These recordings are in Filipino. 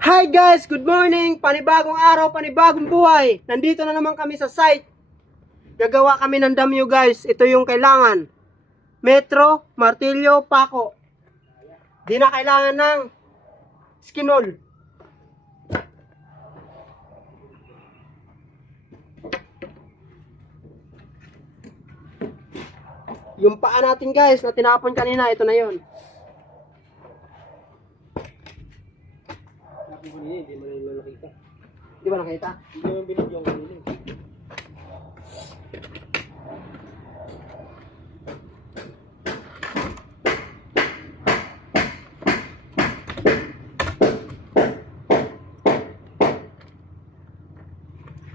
Hi guys! Good morning! Panibagong araw, panibagong buhay! Nandito na naman kami sa site. Gagawa kami ng damyo guys. Ito yung kailangan. Metro, martilyo, pako. Di na kailangan ng skinol. Yung paa natin guys na tinapon kanina, ito na yun. Hindi mo na nakita. Di ba nakita? Hindi naman binigyan kanina. eh.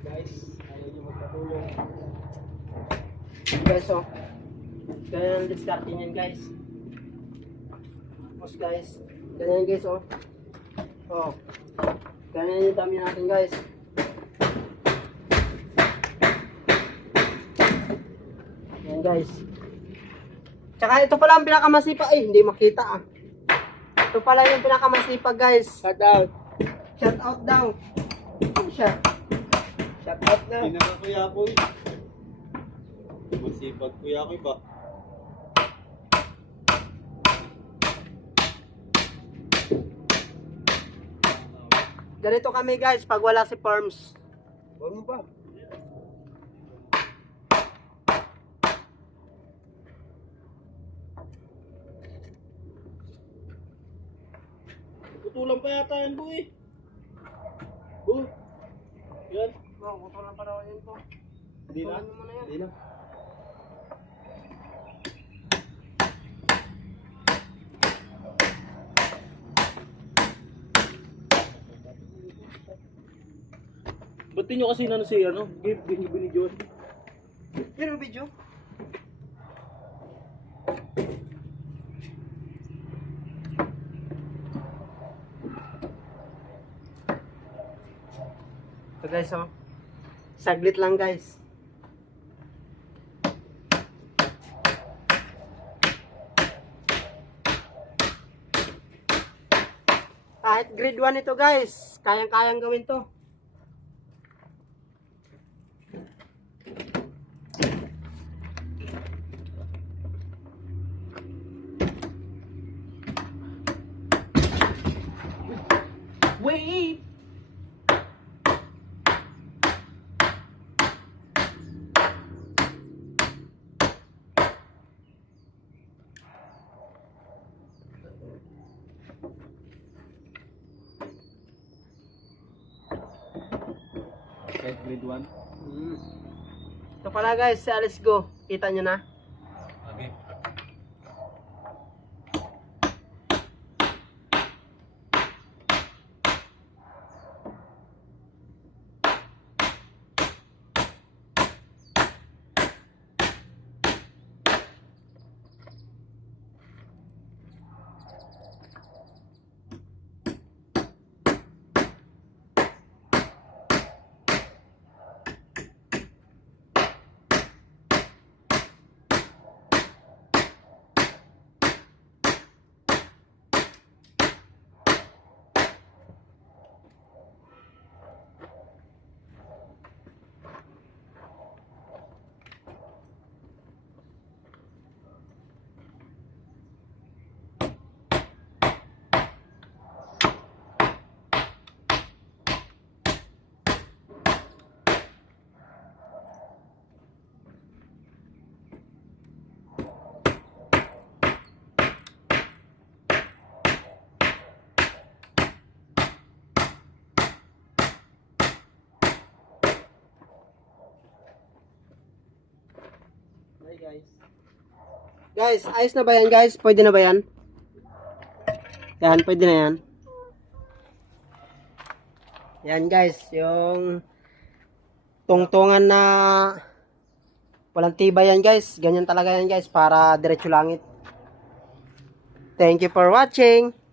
Guys, magpatulong. Guys, oh. Ganyan ang diskarte niyan, guys. Tapos, guys. Ganyan, guys, oh. Oh. Ganyan yung dami natin, guys. Yan, guys. Tsaka ito pala ang pinakamasipag. Ay, hindi makita, ah. Ito pala yung pinakamasipag, guys. Cut out. Shout out daw. Ano siya? Shut up na. Pinakakuya ko eh. Masipag kuya ko ba? Ganito kami, guys, pag wala si Perms. Huwag mo pa. Putulan pa yata yan boy. Bu. Yan. Kutulan pa daw yun po. Hindi na. Kutulan yan. Hindi na. Ba't di nyo kasi nano si ano? Give, give, binidyo. Yun ang video. So guys, oh. Saglit lang guys. Kahit grade 1 ito guys, kayang-kayang gawin to. Wait! Kahit grade 1. Hmm. Ito pala guys, Alice Go. Kita nyo na? Guys. Guys, ayos na ba yan guys? Pwede na ba yan? Yan, pwede na yan. Yan guys, yung tungtungan na walang tibay yan guys. Ganyan talaga yan guys para diretso langit. Thank you for watching.